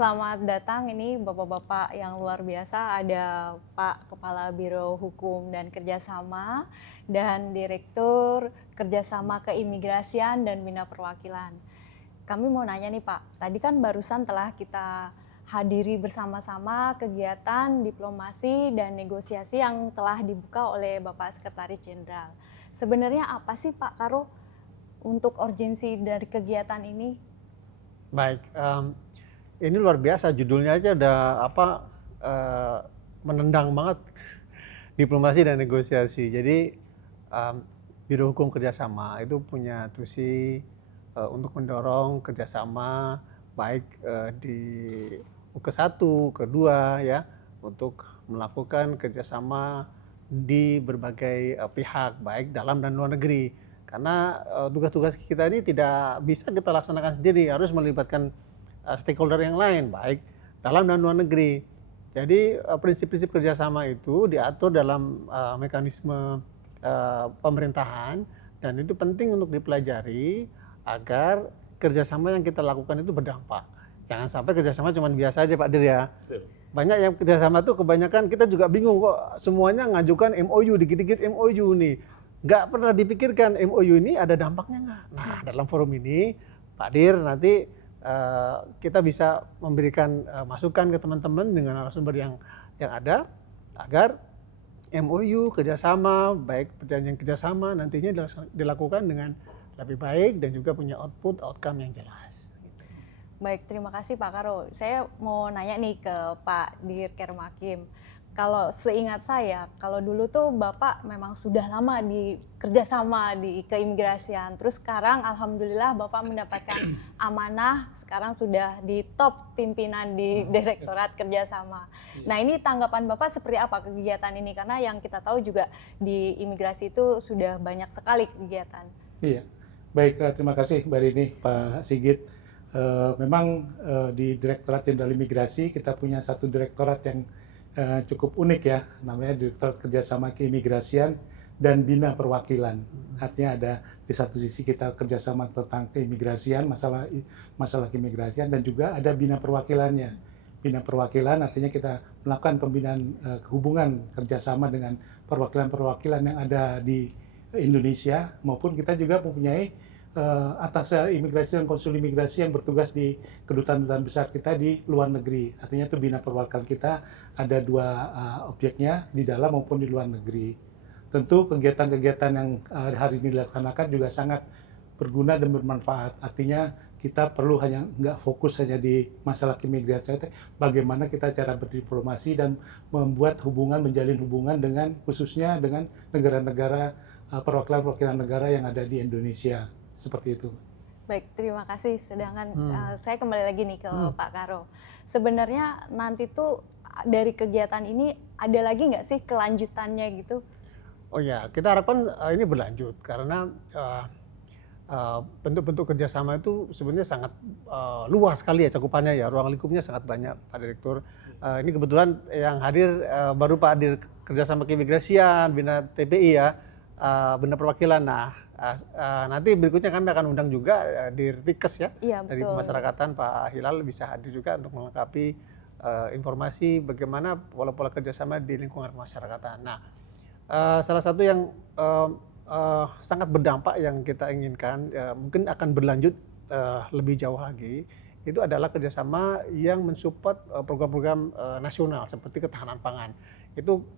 Selamat datang ini Bapak-Bapak yang luar biasa, ada Pak Kepala Biro Hukum dan Kerjasama dan Direktur Kerjasama Keimigrasian dan Bina Perwakilan. Kami mau nanya nih Pak, tadi kan barusan telah kita hadiri bersama-sama kegiatan diplomasi dan negosiasi yang telah dibuka oleh Bapak Sekretaris Jenderal. Sebenarnya apa sih Pak Karo untuk urgensi dari kegiatan ini? Baik, ini luar biasa judulnya aja udah menendang banget diplomasi dan negosiasi. Jadi Biro Hukum Kerjasama itu punya tusi untuk mendorong kerjasama baik di UK1, kedua ya, untuk melakukan kerjasama di berbagai pihak baik dalam dan luar negeri. Karena tugas-tugas kita ini tidak bisa kita laksanakan sendiri, harus melibatkan stakeholder yang lain, baik dalam dan luar negeri. Jadi prinsip-prinsip kerjasama itu diatur dalam mekanisme pemerintahan dan itu penting untuk dipelajari agar kerjasama yang kita lakukan itu berdampak. Jangan sampai kerjasama cuma biasa aja Pak Dir ya. Banyak yang kerjasama tuh kebanyakan kita juga bingung kok semuanya ngajukan MOU, dikit-dikit MOU nih. Nggak pernah dipikirkan MOU ini ada dampaknya nggak? Nah dalam forum ini Pak Dir nanti kita bisa memberikan masukan ke teman-teman dengan narasumber yang ada agar MOU kerjasama baik perjanjian kerjasama nantinya dilakukan dengan lebih baik dan juga punya outcome yang jelas. Baik, terima kasih Pak Karo. Saya mau nanya nih ke Pak Dirker Makim. Kalau seingat saya, kalau dulu tuh Bapak memang sudah lama di kerjasama di keimigrasian. Terus sekarang Alhamdulillah Bapak mendapatkan amanah, sekarang sudah di top pimpinan di Direktorat Kerjasama. Nah ini tanggapan Bapak seperti apa kegiatan ini? Karena yang kita tahu juga di imigrasi itu sudah banyak sekali kegiatan. Iya, baik, terima kasih Mbak Rini, Pak Sigit. Memang di Direktorat Jenderal Imigrasi kita punya satu direktorat yang cukup unik ya, namanya Direktorat Kerjasama Keimigrasian dan Bina Perwakilan. Artinya ada di satu sisi kita kerjasama tentang keimigrasian, masalah keimigrasian, dan juga ada bina perwakilannya. Bina perwakilan artinya kita melakukan pembinaan hubungan kerjasama dengan perwakilan-perwakilan yang ada di Indonesia, maupun kita juga mempunyai atas imigrasi dan konsul imigrasi yang bertugas di kedutaan besar kita di luar negeri. Artinya itu bina perwakilan kita ada dua objeknya di dalam maupun di luar negeri. Tentu kegiatan-kegiatan yang hari ini dilaksanakan juga sangat berguna dan bermanfaat. Artinya kita perlu nggak fokus hanya di masalah keimigrasian, bagaimana kita cara berdiplomasi dan membuat hubungan, menjalin hubungan dengan khususnya dengan negara-negara perwakilan-perwakilan negara yang ada di Indonesia. Seperti itu. Baik, terima kasih. Sedangkan saya kembali lagi nih ke Pak Karo. Sebenarnya nanti tuh dari kegiatan ini ada lagi nggak sih kelanjutannya gitu? Oh ya, kita harapkan ini berlanjut karena bentuk-bentuk kerjasama itu sebenarnya sangat luas sekali ya cakupannya ya, ruang lingkupnya sangat banyak Pak Direktur. Ini kebetulan yang hadir baru Pak Dir Kerjasama Keimigrasian, Bina TPI ya, Bina Perwakilan. Nah, nanti berikutnya kami akan undang juga di Tikes ya, Iya, dari betul. Pemasyarakatan Pak Hilal bisa hadir juga untuk melengkapi informasi bagaimana pola-pola kerjasama di lingkungan pemasyarakatan. Nah, salah satu yang sangat berdampak yang kita inginkan, mungkin akan berlanjut lebih jauh lagi, itu adalah kerjasama yang mensupport program-program nasional seperti ketahanan pangan. Itu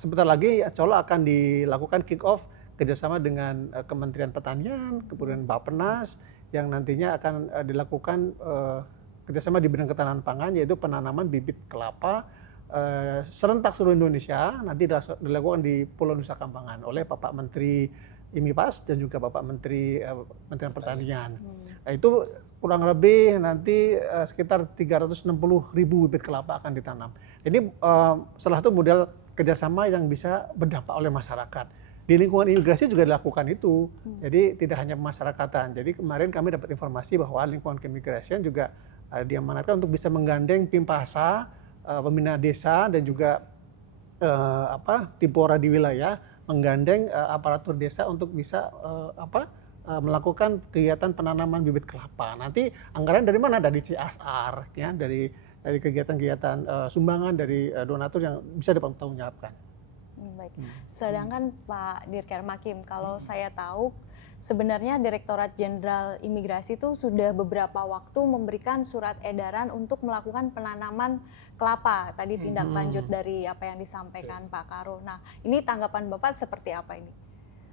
sebentar lagi insya Allah akan dilakukan kick off kerjasama dengan Kementerian Pertanian, kemudian Bappenas yang nantinya akan dilakukan kerjasama di bidang ketahanan pangan, yaitu penanaman bibit kelapa serentak seluruh Indonesia, nanti dilakukan di Pulau Nusa Kambangan oleh Bapak Menteri IMIPAS dan juga Bapak Menteri Kementerian Pertanian. Nah, itu kurang lebih nanti sekitar 360.000 bibit kelapa akan ditanam. Ini salah satu model kerjasama yang bisa berdampak oleh masyarakat. Di lingkungan imigrasi juga dilakukan itu. Jadi tidak hanya pemasyarakatan. Jadi kemarin kami dapat informasi bahwa lingkungan keimigrasian juga diamanatkan untuk bisa menggandeng Pimpasa, pembina desa dan juga Timpora di wilayah, menggandeng aparatur desa untuk bisa melakukan kegiatan penanaman bibit kelapa. Nanti anggaran dari mana? Dari CSR, ya, dari kegiatan-kegiatan sumbangan dari donatur yang bisa dipertanggungjawabkan. Baik. Sedangkan Pak Dirker Makim, kalau saya tahu sebenarnya Direktorat Jenderal Imigrasi itu sudah beberapa waktu memberikan surat edaran untuk melakukan penanaman kelapa. Tadi tindak lanjut dari apa yang disampaikan Pak Karo. Nah, ini tanggapan Bapak seperti apa ini?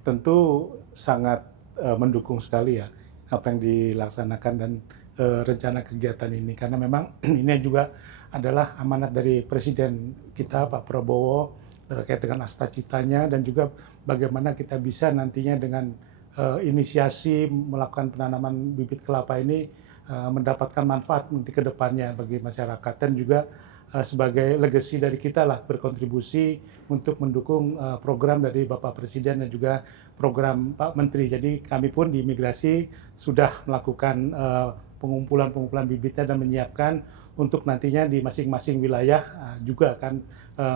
Tentu sangat mendukung sekali ya apa yang dilaksanakan dan rencana kegiatan ini, karena memang ini juga adalah amanat dari Presiden kita Pak Prabowo terkait dengan cita-citanya, dan juga bagaimana kita bisa nantinya dengan inisiasi melakukan penanaman bibit kelapa ini mendapatkan manfaat nanti ke depannya bagi masyarakat, dan juga sebagai legacy dari kita lah berkontribusi untuk mendukung program dari Bapak Presiden dan juga program Pak Menteri. Jadi kami pun di imigrasi sudah melakukan pengumpulan bibitnya dan menyiapkan untuk nantinya di masing-masing wilayah juga akan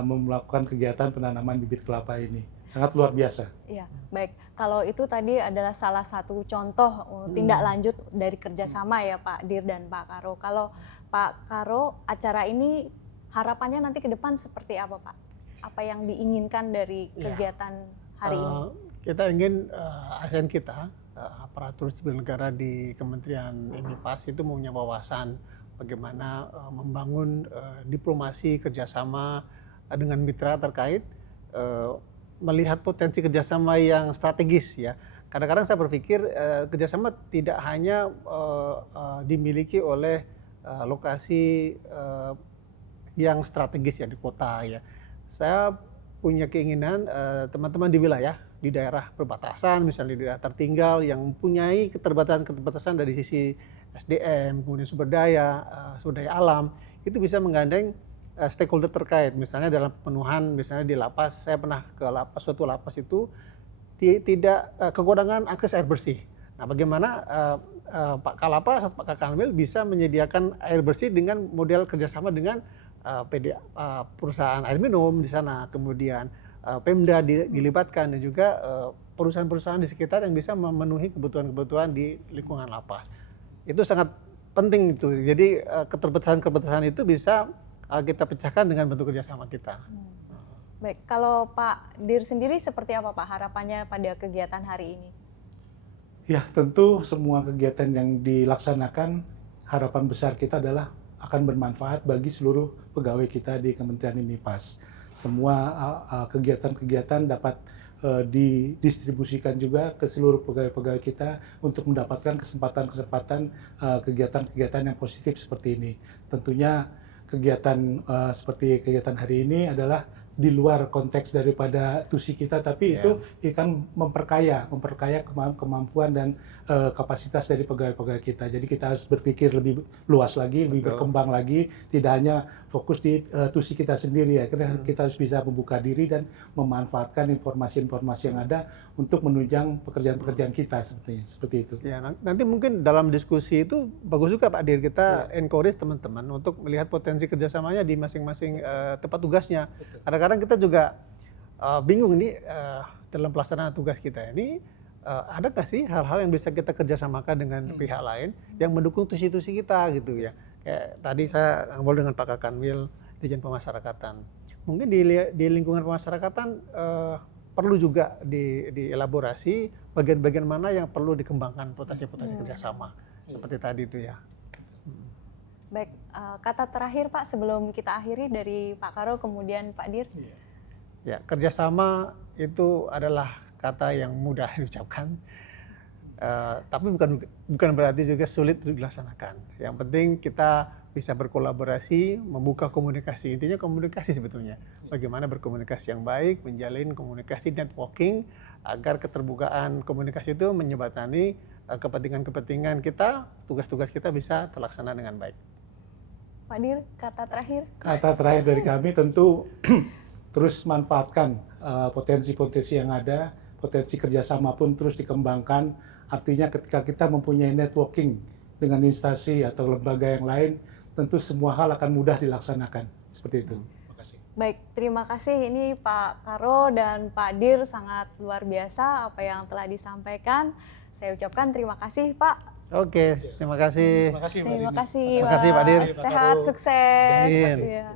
melakukan kegiatan penanaman bibit kelapa ini. Sangat luar biasa. Iya, baik. Kalau itu tadi adalah salah satu contoh tindak lanjut dari kerjasama ya Pak Dir dan Pak Karo. Kalau Pak Karo, acara ini harapannya nanti ke depan seperti apa Pak? Apa yang diinginkan dari kegiatan hari ini? Kita ingin ASN kita, aparatur sipil negara di Kementerian MIPAS itu punya wawasan bagaimana membangun diplomasi kerjasama dengan mitra terkait, melihat potensi kerjasama yang strategis ya. Kadang-kadang saya berpikir kerjasama tidak hanya dimiliki oleh lokasi yang strategis ya di kota ya. Saya punya keinginan teman-teman di wilayah, di daerah perbatasan, misalnya di daerah tertinggal yang mempunyai keterbatasan dari sisi SDM, kemudian sumber daya alam, itu bisa menggandeng stakeholder terkait. Misalnya dalam pemenuhan, misalnya di lapas, saya pernah ke suatu lapas itu tidak kekurangan akses air bersih. Nah, bagaimana Pak Kalapas atau Pak Kanwil bisa menyediakan air bersih dengan model kerjasama dengan perusahaan air minum di sana, kemudian Pemda dilibatkan, dan juga perusahaan-perusahaan di sekitar yang bisa memenuhi kebutuhan-kebutuhan di lingkungan lapas. Itu sangat penting itu. Jadi keterbatasan-keterbatasan itu bisa kita pecahkan dengan bentuk kerjasama kita. Baik, kalau Pak Dir sendiri seperti apa Pak harapannya pada kegiatan hari ini? Ya, tentu semua kegiatan yang dilaksanakan, harapan besar kita adalah akan bermanfaat bagi seluruh pegawai kita di Kementerian MIPAS. Semua kegiatan-kegiatan dapat didistribusikan juga ke seluruh pegawai-pegawai kita untuk mendapatkan kesempatan-kesempatan kegiatan-kegiatan yang positif seperti ini. Tentunya kegiatan seperti kegiatan hari ini adalah di luar konteks daripada tusi kita, tapi itu akan memperkaya kemampuan dan kapasitas dari pegawai-pegawai kita. Jadi kita harus berpikir lebih luas lagi, lebih berkembang lagi, tidak hanya fokus di tusi kita sendiri ya. Karena kita harus bisa membuka diri dan memanfaatkan informasi-informasi yang ada untuk menunjang pekerjaan-pekerjaan kita seperti itu. Ya, nanti mungkin dalam diskusi itu bagus juga Pak Dir, kita encourage teman-teman untuk melihat potensi kerjasamanya di masing-masing tempat tugasnya. Kadang-kadang kita juga bingung nih dalam pelaksanaan tugas kita ini ada nggak sih hal-hal yang bisa kita kerjasamakan dengan pihak lain yang mendukung tusi-tusi kita gitu ya. Kayak tadi saya ngobrol dengan Pak Kakanwil, Dirjen Pemasyarakatan. Mungkin di lingkungan pemasyarakatan perlu juga dielaborasi bagian-bagian mana yang perlu dikembangkan potensi-potensi kerjasama seperti tadi itu ya. Baik, kata terakhir Pak sebelum kita akhiri dari Pak Karo kemudian Pak Dir. Ya, kerjasama itu adalah kata yang mudah diucapkan, tapi bukan berarti juga sulit untuk dilaksanakan. Yang penting kita bisa berkolaborasi, membuka komunikasi. Intinya komunikasi sebetulnya. Bagaimana berkomunikasi yang baik, menjalin komunikasi networking agar keterbukaan komunikasi itu menjembatani kepentingan-kepentingan kita, tugas-tugas kita bisa terlaksana dengan baik. Pak Dir, kata terakhir? Kata terakhir dari kami tentu terus manfaatkan potensi-potensi yang ada, potensi kerjasama pun terus dikembangkan. Artinya ketika kita mempunyai networking dengan instansi atau lembaga yang lain, tentu semua hal akan mudah dilaksanakan. Seperti itu. Terima kasih. Baik, terima kasih ini Pak Karo dan Pak Dir, sangat luar biasa apa yang telah disampaikan. Saya ucapkan terima kasih Pak. Oke, terima kasih. Terima kasih Mbak Terima Rini. kasih. Terima kasih, Pak Dir. Sehat, sukses. Amin. Ya.